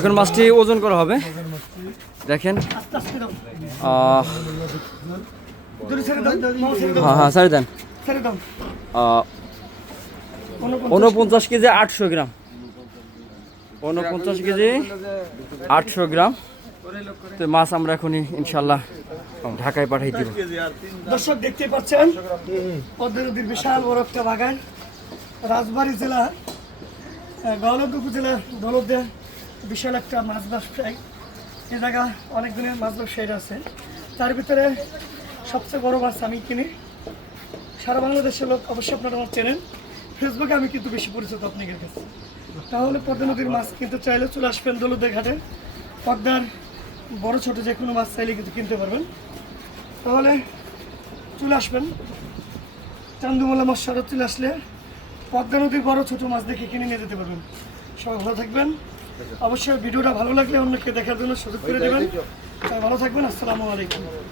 এখন মাছটি ওজন করা হবে। দেখেন হ্যাঁ সারি দেন 49 কেজি 800 গ্রাম 49 কেজি 800 গ্রাম। তো মাছ আমরা এখনই ইনশাল্লাহ ঢাকায় পাঠাই দিব। দর্শক দেখতে পাচ্ছেন পদ্মা নদীর বিশাল বড় একটা বাগান, রাজবাড়ী জেলা গলদ উপজেলা দৌলতদিয়া বিশাল একটা মাছ ব্যবসায়ী। এই জায়গা অনেক দিনের মাছ ব্যবসায়ীরা আছে, তার ভিতরে সবচেয়ে বড় মাছ আমি কিনি। সারা বাংলাদেশের লোক অবশ্যই আপনারা আমার চেনেন, ফেসবুকে আমি কিন্তু বেশি পরিচিত আপনাদের কাছে। তাহলে পদ্মা নদীর মাছ কিন্তু চাইলে চলে আসবেন দৌলতদিয়া ঘাটে, পদ্মার বড় ছোট যে কোনো মাছ চাইলে কিন্তু কিনতে পারবেন। তাহলে চলে আসবেন চান্দুমোলা মাছ সড়ক চলে আসলে পদ্মা নদীর বড় ছোট মাছ দেখে কিনে নিয়ে যেতে পারবেন। সবাই ভালো থাকবেন, অবশ্যই ভিডিওটা ভালো লাগলে অন্যকে দেখার জন্য সুযোগ করে দেবেন। ভালো থাকবেন, আসসালামু আলাইকুম।